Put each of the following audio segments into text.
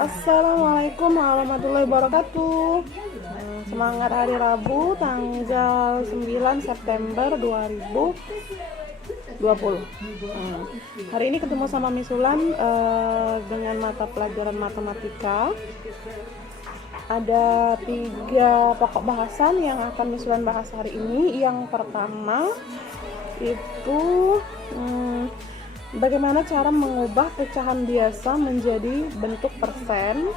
Assalamualaikum warahmatullahi wabarakatuh. Semangat hari Rabu tanggal 9 September 2020. Hari ini ketemu sama Miss Ulan dengan mata pelajaran matematika. Ada 3 pokok bahasan yang akan Miss Ulan bahas hari ini. Yang pertama itu bagaimana cara mengubah pecahan biasa menjadi bentuk persen.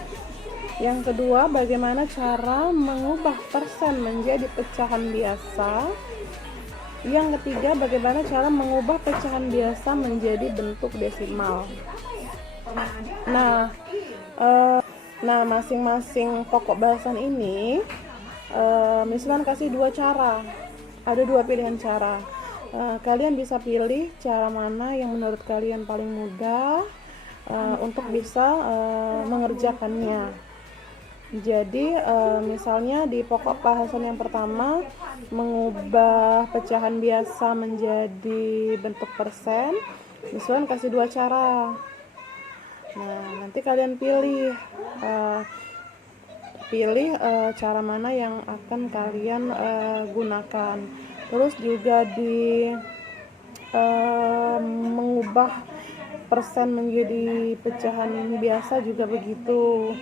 Yang kedua, bagaimana cara mengubah persen menjadi pecahan biasa. Yang ketiga, bagaimana cara mengubah pecahan biasa menjadi bentuk desimal. Nah, masing-masing pokok bahasan ini Miss Ulan kasih 2 cara. Ada 2 pilihan cara. Kalian bisa pilih cara mana yang menurut kalian paling mudah untuk bisa mengerjakannya. Jadi misalnya di pokok bahasan yang pertama, mengubah pecahan biasa menjadi bentuk persen, Miss Ulan kasih 2 cara. Nah, nanti kalian pilih cara mana yang akan kalian gunakan. Terus juga di mengubah persen menjadi pecahan biasa juga begitu.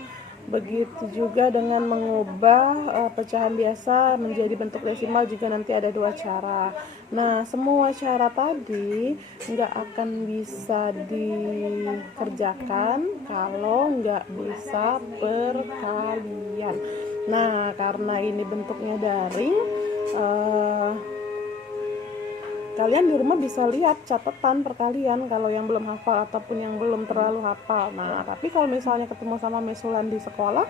Begitu juga dengan mengubah pecahan biasa menjadi bentuk desimal juga nanti ada 2 cara. Nah, semua cara tadi nggak akan bisa dikerjakan kalau nggak bisa perkalian. Nah, karena ini bentuknya daring, kalian di rumah bisa lihat catatan perkalian kalau yang belum hafal ataupun yang belum terlalu hafal. Nah, tapi kalau misalnya ketemu sama Miss Ulan di sekolah,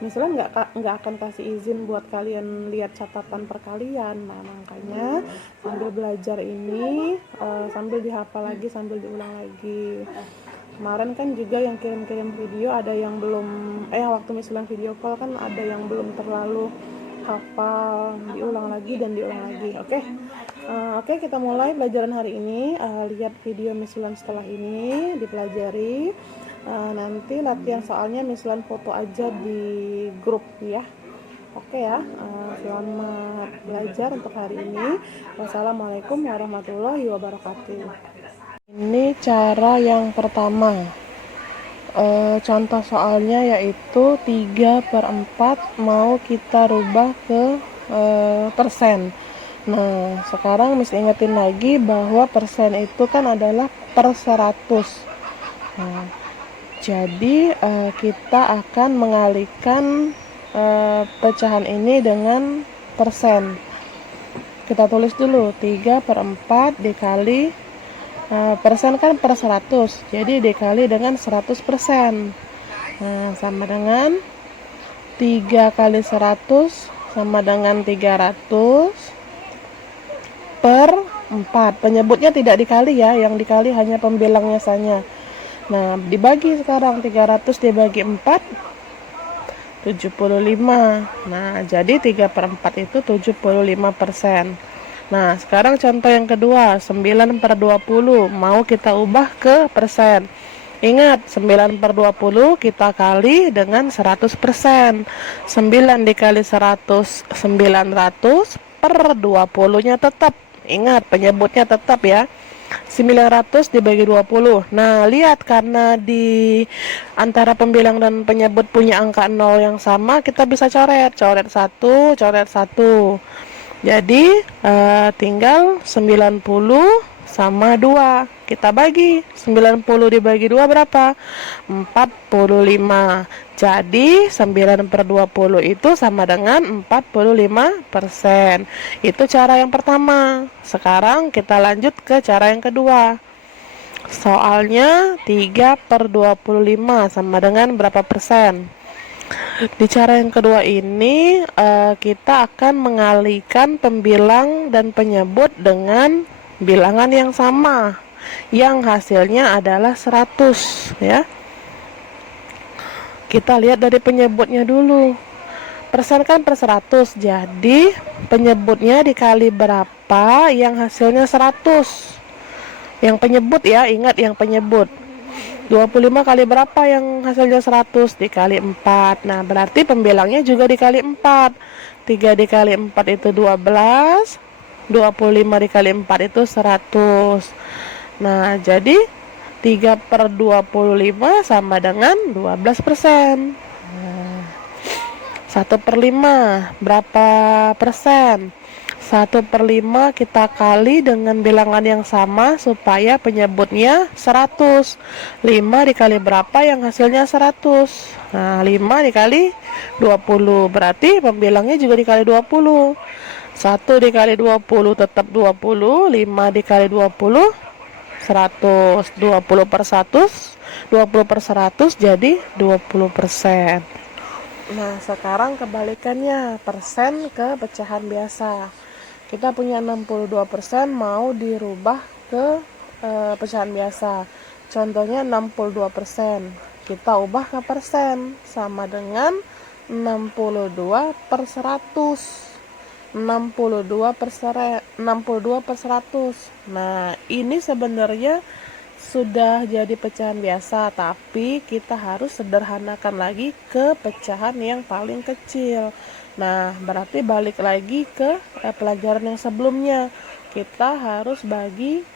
Miss Ulan nggak akan kasih izin buat kalian lihat catatan perkalian. Nah, makanya sambil belajar ini sambil dihafal lagi, sambil diulang lagi. Kemarin kan juga yang kirim-kirim video ada yang belum waktu Miss Ulan video call kan ada yang belum terlalu hafal, diulang lagi dan diulang lagi. Oke, kita mulai pelajaran hari ini. Lihat video Miss Ulan setelah ini, dipelajari. Nanti latihan soalnya Miss Ulan foto aja di grup ya. Oke ya, selamat belajar untuk hari ini. Wassalamualaikum warahmatullahi wabarakatuh. Ini cara yang pertama. Contoh soalnya yaitu 3/4 mau kita rubah ke persen. Nah, sekarang Miss ingetin lagi bahwa persen itu kan adalah per 100. Nah, jadi kita akan mengalihkan pecahan ini dengan persen. Kita tulis dulu 3/4 dikali persen kan per 100, jadi dikali dengan 100%. Nah, sama dengan 3 kali 100 sama dengan 300 per 4. Penyebutnya tidak dikali ya, yang dikali hanya pembilangnya saja. Nah, dibagi sekarang 300 dibagi 4 75. Nah, jadi 3/4 itu 75%. Nah, sekarang contoh yang kedua, 9/20 mau kita ubah ke persen. Ingat, 9/20 kita kali dengan 100%. 9 dikali 100, 900 per 20-nya tetap. Ingat, penyebutnya tetap ya. 900 dibagi 20. Nah, lihat karena di antara pembilang dan penyebut punya angka 0 yang sama, kita bisa coret 1, coret 1. Jadi tinggal 90 sama 2. Kita bagi 90 dibagi 2 berapa? 45. Jadi 9/20 itu sama dengan 45%. Itu cara yang pertama. Sekarang kita lanjut ke cara yang kedua. Soalnya 3/25 sama dengan berapa persen? Di cara yang kedua ini kita akan mengalihkan pembilang dan penyebut dengan bilangan yang sama, yang hasilnya adalah 100 ya. Kita lihat dari penyebutnya dulu. Persen kan per 100, jadi penyebutnya dikali berapa yang hasilnya 100. Yang penyebut ya, ingat yang penyebut. 25 kali berapa yang hasilnya 100? Dikali 4. Nah, berarti pembilangnya juga dikali 4. 3 dikali 4 itu 12. 25 dikali 4 itu 100. Nah, jadi 3 per 25 sama dengan 12%. 1 per 5 berapa persen? 1 per 5 kita kali dengan bilangan yang sama supaya penyebutnya 100. 5 dikali berapa yang hasilnya 100? Nah, 5 dikali 20 berarti pembilangnya juga dikali 20. 1 dikali 20 tetap 20. 5 dikali 20 100. 20 per 100, 20 per 100 jadi 20%. Nah, sekarang kebalikannya, persen ke pecahan biasa. Kita punya 62% mau dirubah ke pecahan biasa. Contohnya 62%. Kita ubah ke persen, sama dengan 62 per 100. 62 per 100. Nah, ini sebenarnya sudah jadi pecahan biasa, tapi kita harus sederhanakan lagi ke pecahan yang paling kecil. Nah, berarti balik lagi ke pelajaran yang sebelumnya. Kita harus bagi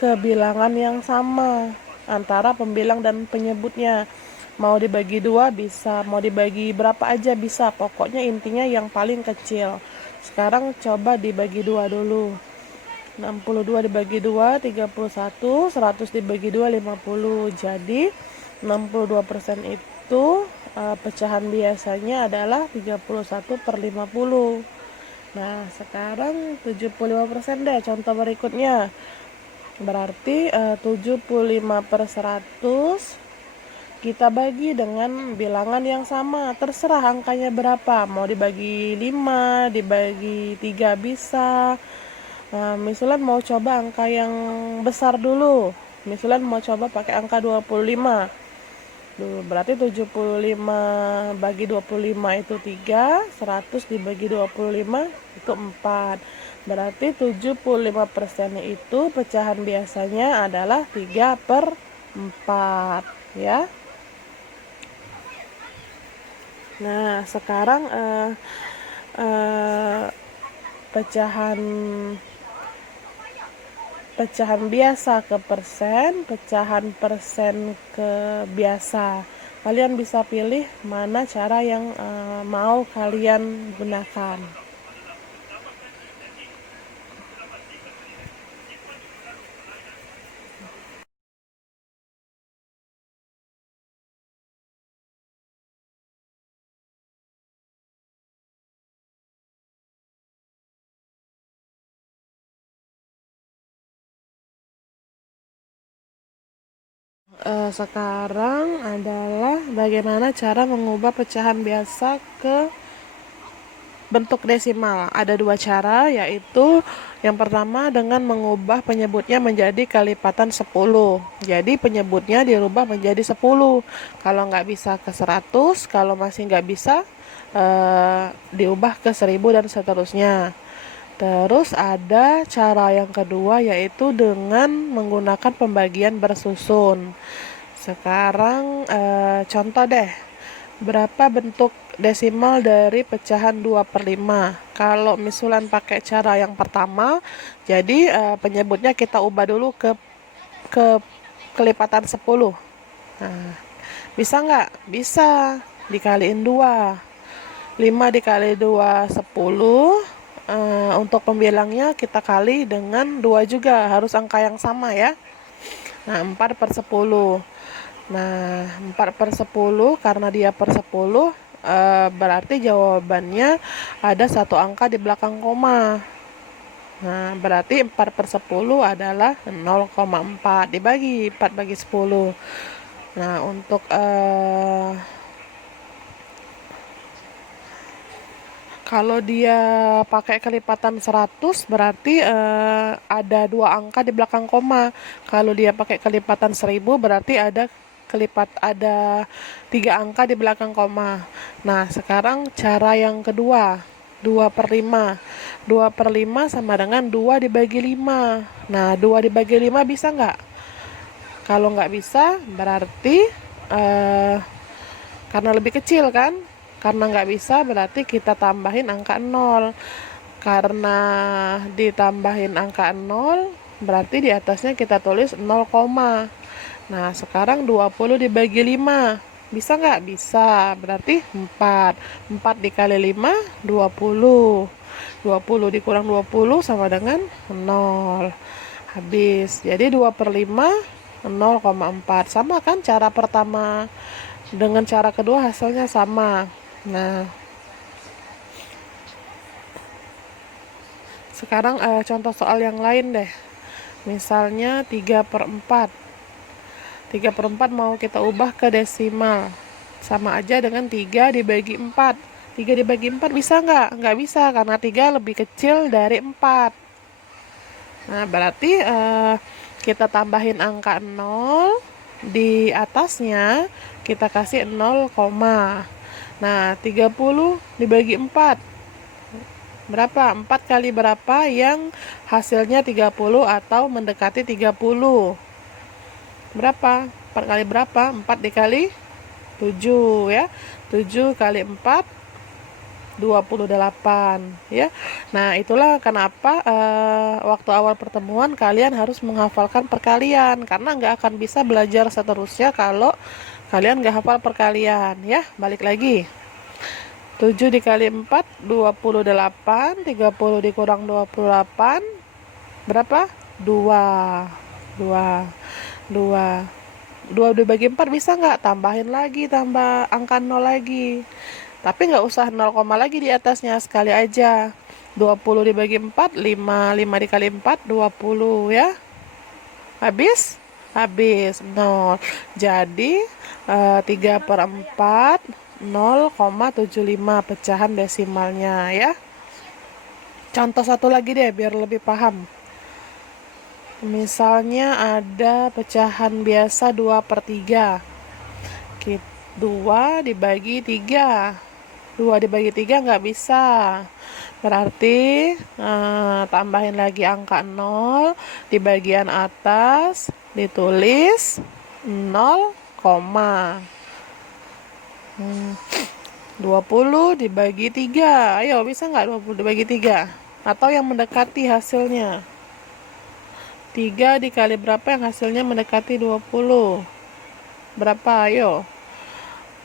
ke bilangan yang sama antara pembilang dan penyebutnya. Mau dibagi 2 bisa, mau dibagi berapa aja bisa, pokoknya intinya yang paling kecil. Sekarang coba dibagi 2 dulu. 62 dibagi 2, 31, 100 dibagi 2, 50. Jadi 62% itu pecahan biasanya adalah 31 per 50. Nah, sekarang 75% deh, contoh berikutnya. Berarti 75 per 100 kita bagi dengan bilangan yang sama, terserah angkanya berapa, mau dibagi 5, dibagi 3 bisa. Nah, misalnya mau coba angka yang besar dulu, misalnya mau coba pakai angka 25 dulu, berarti 75 bagi 25 itu 3, 100 dibagi 25 itu 4. Berarti 75% itu pecahan biasanya adalah 3 per 4 ya. Nah, sekarang pecahan biasa ke persen, pecahan persen ke biasa. Kalian bisa pilih mana cara yang mau kalian gunakan. Sekarang adalah bagaimana cara mengubah pecahan biasa ke bentuk desimal. Ada 2 cara, yaitu yang pertama dengan mengubah penyebutnya menjadi kalipatan 10. Jadi penyebutnya dirubah menjadi 10. Kalau nggak bisa ke 100, kalau masih nggak bisa diubah ke 1000 dan seterusnya. Terus ada cara yang kedua, yaitu dengan menggunakan pembagian bersusun. Sekarang contoh deh, berapa bentuk desimal dari pecahan 2 per 5? Kalau misalnya pakai cara yang pertama, jadi penyebutnya kita ubah dulu ke kelipatan 10. Nah, bisa nggak? Bisa, dikaliin 2. 5 dikali 2, 10. Untuk pembilangnya kita kali dengan 2 juga, harus angka yang sama ya. Nah, 4 per 10. Nah, 4 per 10 karena dia per 10, berarti jawabannya ada 1 angka di belakang koma. Nah, berarti 4 per 10 adalah 0,4 dibagi 4 bagi 10. Nah, untuk kalau dia pakai kelipatan 100 berarti ada 2 angka di belakang koma. Kalau dia pakai kelipatan 1000 berarti ada 3 angka di belakang koma. Nah, sekarang cara yang kedua, 2 per 5. 2 per 5 sama dengan 2 dibagi 5. Nah, 2 dibagi 5 bisa nggak? Kalau nggak bisa berarti karena lebih kecil kan, karena nggak bisa berarti kita tambahin angka 0. Karena ditambahin angka 0 berarti di atasnya kita tulis 0, nah sekarang 20 dibagi 5 bisa nggak? Bisa, berarti 4 dikali 5 20 20 dikurang 20 sama dengan 0, habis. Jadi 2/5 0,4. Sama kan cara pertama dengan cara kedua hasilnya sama. Nah, sekarang contoh soal yang lain deh. Misalnya 3/4. 3/4 mau kita ubah ke desimal. Sama aja dengan 3 dibagi 4. 3 dibagi 4 bisa nggak? Nggak bisa, karena 3 lebih kecil dari 4. Nah, berarti kita tambahin angka 0, di atasnya kita kasih 0, nah 30 dibagi 4 berapa? 4 kali berapa yang hasilnya 30 atau mendekati 30? Berapa? 4 kali berapa? 4 dikali 7 ya. 7 kali 4 28 ya. Nah, itulah kenapa waktu awal pertemuan kalian harus menghafalkan perkalian, karena nggak akan bisa belajar seterusnya kalau kalian nggak hafal perkalian ya. Balik lagi. 7 dikali 4 28, 30 dikurang 28 berapa? 2 dibagi 4 bisa nggak? Tambahin lagi, tambah angka 0 lagi, tapi nggak usah 0, lagi di atasnya, sekali aja. 20 dibagi 4 5 dikali 4 20 ya. Habis 0. Jadi 3/4 0,75 pecahan desimalnya ya. Contoh satu lagi deh biar lebih paham. Misalnya ada pecahan biasa 2/3. 2 dibagi 3. 2 dibagi 3 nggak bisa. Berarti tambahin lagi angka 0 di bagian atas, ditulis 0, 20 dibagi 3. Ayo, bisa nggak 20 dibagi 3? Atau yang mendekati hasilnya. 3 dikali berapa yang hasilnya mendekati 20? Berapa? Ayo.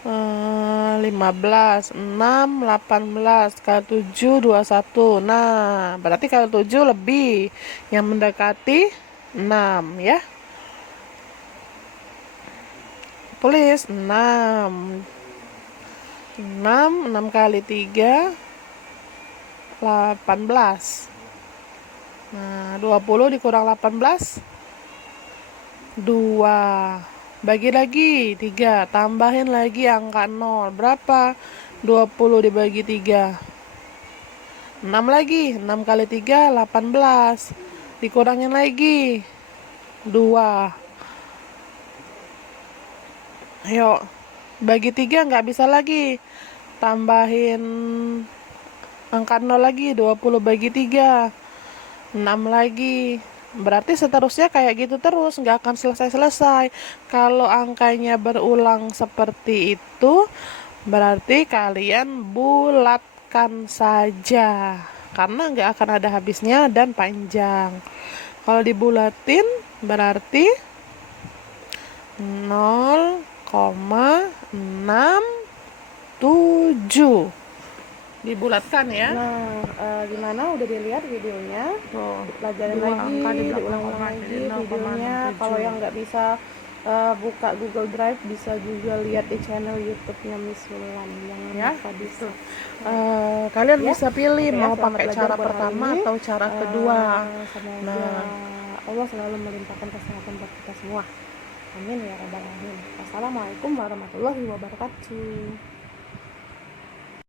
15, 6, 18, kali 7, 21. Nah, berarti kalau 7 lebih, yang mendekati 6 ya. Tulis 6. 6 kali 3, 18. Nah, 20 dikurang 18, 2. Bagi lagi 3, tambahin lagi angka 0. Berapa? 20 dibagi 3. 6 lagi, 6 kali 3 18. Dikurangin lagi 2. Ayo, bagi 3 nggak bisa lagi. Tambahin angka 0 lagi, 20 bagi 3. 6 lagi. Berarti seterusnya kayak gitu terus, nggak akan selesai-selesai. Kalau angkanya berulang seperti itu, berarti kalian bulatkan saja, karena nggak akan ada habisnya dan panjang. Kalau dibulatin berarti 0,67 dibulatkan ya. Nah, gimana? Udah dilihat videonya? Tuh, Pelajarin dua lagi, angka di belakang diulang-ulang koma, lagi jadi videonya. 0,67. Kalau yang nggak bisa buka Google Drive, bisa juga lihat di channel YouTube-nya Miss Wulan. Jangan Ya, lupa gitu. bisa. Kalian Ya, bisa pilih oke ya, mau selamat pakai belajar cara buat hari pertama ini. atau cara kedua. Semoga Nah, Allah selalu melimpahkan kesehatan buat kita semua. Amin ya rabbal alamin. Assalamualaikum warahmatullahi wabarakatuh.